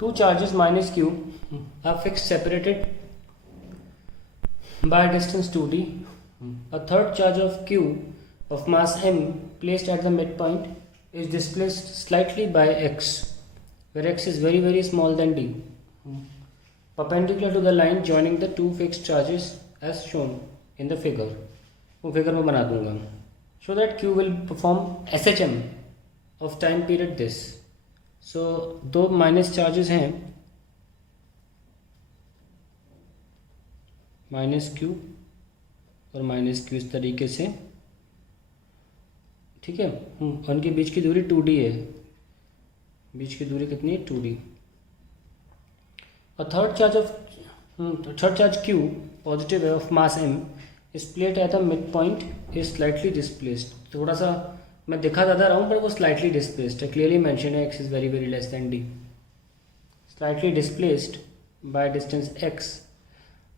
Two charges minus q are fixed separated by distance 2d. A third charge of q of mass m placed at the midpoint is displaced slightly by x, where x is very very small than d, perpendicular to the line joining the two fixed charges as shown in the figure. वो figure में बना दूंगा. So that q will perform SHM of time period this. So दो minus charges हैं, minus Q और minus Q इस तरीके से, ठीक है. उनके बीच की दूरी 2d है. बीच की दूरी कितनी है? 2d. A third charge q positive of mass m is placed at the midpoint is slightly displaced. थोड़ा सा मैं दिखा ज़्यादा रहा हूँ पर वो slightly displaced है. Clearly mentioned है x is very very less than d. Slightly displaced by distance x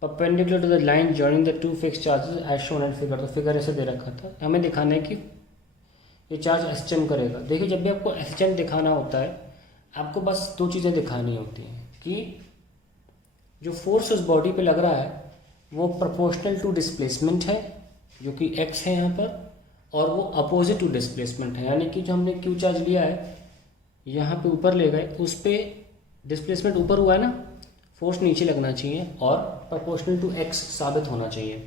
perpendicular to the line joining the two fixed charges as shown in figure. तो फिगर ऐसे दे रखा था, हमें दिखाना है कि ये चार्ज एसएचएम करेगा. देखिए जब भी आपको एसएचएम दिखाना होता है आपको बस दो चीज़ें दिखानी होती हैं कि जो फोर्स उस बॉडी पे लग रहा है वो प्रोपोर्शनल टू डिस्प्लेसमेंट है जो कि x है यहाँ पर, और वो अपोजिट टू डिस्प्लेसमेंट है. यानी कि जो हमने q चार्ज लिया है यहाँ पे ऊपर ले गए, उस पर डिस्प्लेसमेंट ऊपर हुआ है ना, फोर्स नीचे लगना चाहिए और प्रोपोर्शनल टू x साबित होना चाहिए.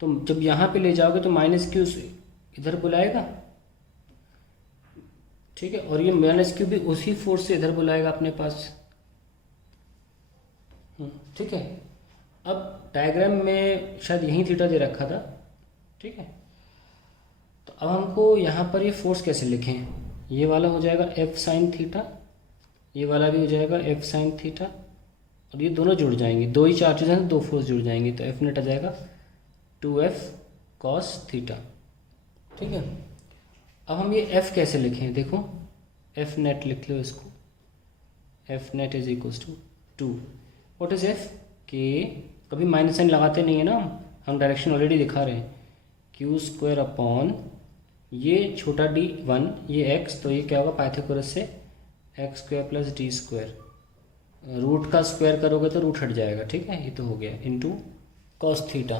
तो जब यहाँ पे ले जाओगे तो माइनस क्यू इधर बुलाएगा, ठीक है, और ये माइनस क्यू भी उसी फोर्स से इधर बुलाएगा अपने पास, ठीक है. अब डायग्राम में शायद यही थीटा दे रखा था, ठीक है. तो अब हमको यहाँ पर ये फोर्स कैसे लिखें? ये वाला हो जाएगा एफ साइन थीटा, ये वाला भी हो जाएगा एफ साइन थीटा, और ये दोनों जुड़ जाएंगे. दो ही चार्जेस हैं, दो फोर्स जुड़ जाएंगे, तो एफ नेट आ जाएगा 2f कॉस थीटा, ठीक है. अब हम ये f कैसे लिखें? देखो एफ नेट लिख लो इसको. F net is equals to 2. What is F? के कभी माइनस साइन लगाते नहीं है ना, हम डायरेक्शन ऑलरेडी दिखा रहे हैं. क्यू स्क्वायर अपॉन ये छोटा डी 1, ये x, तो ये क्या होगा पाइथागोरस से x square plus d square. Root का स्क्वायर करोगे तो रूट हट जाएगा, ठीक है. ये तो हो गया इनटू कॉस थीटा.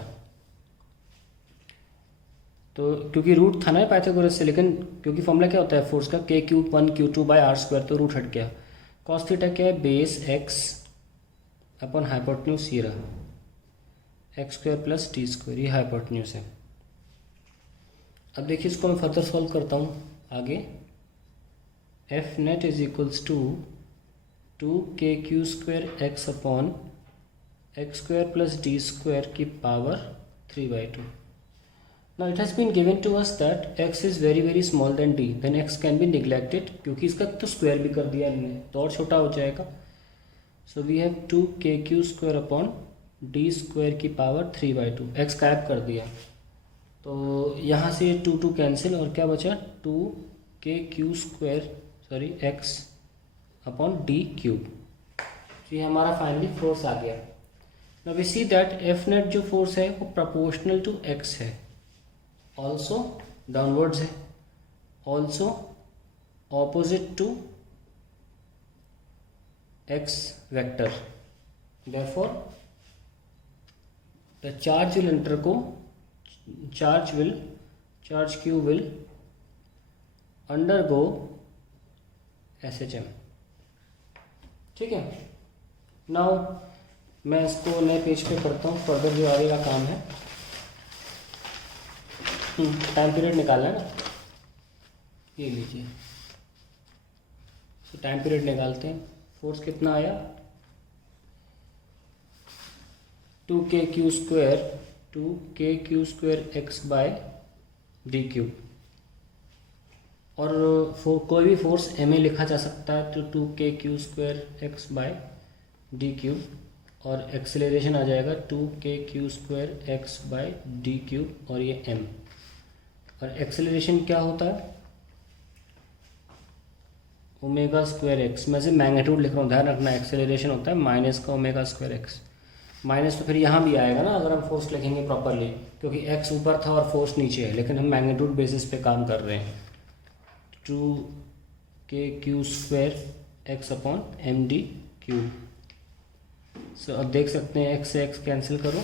तो क्योंकि रूट था ना पाइथागोरस से, लेकिन क्योंकि फॉर्मूला क्या होता है फोर्स का, के cube 1 Q2 by r square, तो रूट हट गया. कॉस थीटा क्या है? बेस x अपॉन हाइपोटेन्यूज ये रहा x square plus T square, ये हाइपोटेन्यूज है. अब देखिए इसको मैं फर्दर सॉल्व करता हूँ आगे. F net is equals to 2k q square x upon x square plus d square की power 3/2. Now it has been given to us that x is very very small than d, then x can be neglected क्योंकि इसका तो square भी कर दिया हमने तो और छोटा हो जाएगा. So we have 2kq square upon D square की पावर 3/2. x गायब कर दिया तो यहाँ से 2 कैंसिल, और क्या बचा? 2kq square sorry x upon D cube. ये हमारा फाइनली फोर्स आ गया. Now we see that F net जो फोर्स है वो प्रोपोर्शनल टू x है, ऑल्सो डाउनवर्ड्स है, also opposite to x vector. therefore the charge will undergo charge q will undergo SHM, ठीक है. नाउ मैं इसको नए पेज पे करता हूँ, फर्दर जो आगे का काम है. टाइम पीरियड निकालना है ना, ये लीजिए. तो टाइम पीरियड निकालते हैं. फोर्स कितना आया? 2kq square x by d cube. और कोई भी फोर्स ma लिखा जा सकता है, तो 2kq square x by d cube, और एक्सेलरेशन आ जाएगा 2kq square x by d cube, और ये m. और एक्सेलरेशन क्या होता है? Omega square x. मैं से मैग्नीट्यूड लिख रहा हूँ, ध्यान रखना. एक्सेलरेशन होता है माइनस का ओमेगा स्क्वायर एक्स. माइनस तो फिर यहाँ भी आएगा ना अगर हम फोर्स लिखेंगे प्रॉपरली, क्योंकि एक्स ऊपर था और फोर्स नीचे है, लेकिन हम मैग्नीट्यूड बेसिस पे काम कर रहे हैं. 2kq square x upon M D cube. So अब देख सकते हैं एक्स से एक्स कैंसिल करो,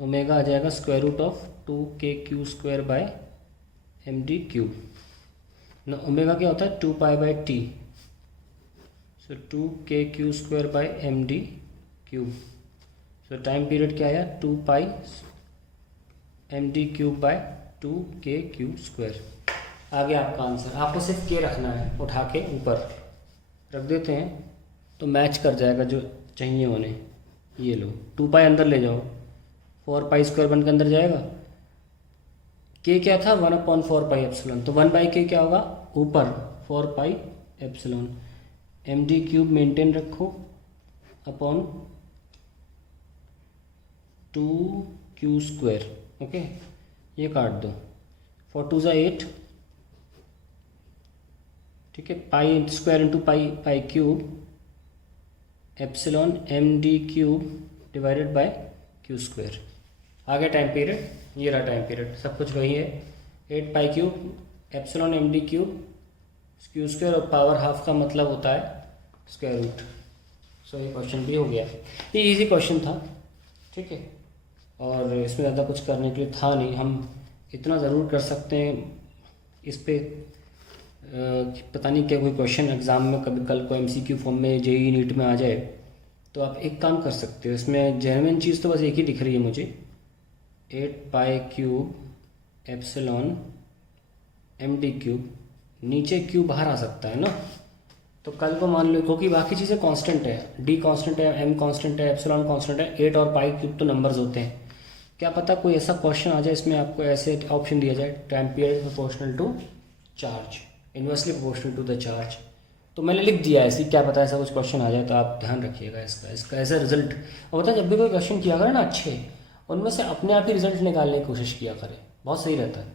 ओमेगा आ जाएगा square root of 2k² square by M D cube. ना ओमेगा क्या होता है 2 pi by T, so 2k³ square by M D cube. So time period क्या आया 2 pi M D cube by 2k³ square. आ गया आपका आंसर। आपको सिर्फ के रखना है, उठा के ऊपर रख देते हैं तो मैच कर जाएगा जो चाहिए उन्हें। ये लो 2 पाई अंदर ले जाओ, 4 पाई स्क्वायर 1 के अंदर जाएगा। के क्या था 1/4 पाई एप्सिलॉन, तो 1/k क्या होगा ऊपर 4 pi epsilon. M D cube maintain रखो अपॉन 2q स्क्वायर। ओके, ये काट दो, 4 2 ज़ा 8, ठीक है, pi square into pi cube epsilon M D cube divided by Q square. आ गया टाइम पीरियड, ये रहा टाइम पीरियड, सब कुछ वही है। 8 pi cube epsilon M D cube q square, और पावर हाफ का मतलब होता है स्क्वायर रूट। सो ये क्वेश्चन भी हो गया। ये इजी क्वेश्चन था, ठीक है, और इसमें ज़्यादा कुछ करने के लिए था नहीं। हम इतना ज़रूर कर सकते हैं इस पे, पता नहीं क्या कोई क्वेश्चन एग्ज़ाम में कभी कल को एमसीक्यू फॉर्म में जेई नीट में आ जाए तो आप एक काम कर सकते हो। इसमें जेन्युइन चीज़ तो बस एक ही दिख रही है मुझे, 8 pi cube epsilon M D cube, नीचे क्यूब बाहर आ सकता है ना, तो कल को मान लो, क्योंकि बाकी चीज़ें कांस्टेंट है, डी कांस्टेंट है, एम कांस्टेंट है, एप्सिलॉन कांस्टेंट है, 8 और पाई क्यूब तो नंबर्स होते हैं। क्या पता कोई ऐसा क्वेश्चन आ जाए इसमें आपको ऐसे ऑप्शन दिया जाए, time period proportional to charge, inversely proportional to the charge, तो मैंने लिख दिया ऐसे, क्या पता ऐसा कुछ क्वेश्चन आ जाए, तो आप ध्यान रखिएगा इसका ऐसा रिजल्ट। और पता जब भी कोई क्वेश्चन किया करें ना अच्छे, उनमें से अपने आप ही रिजल्ट निकालने की कोशिश किया करें, बहुत सही रहता है।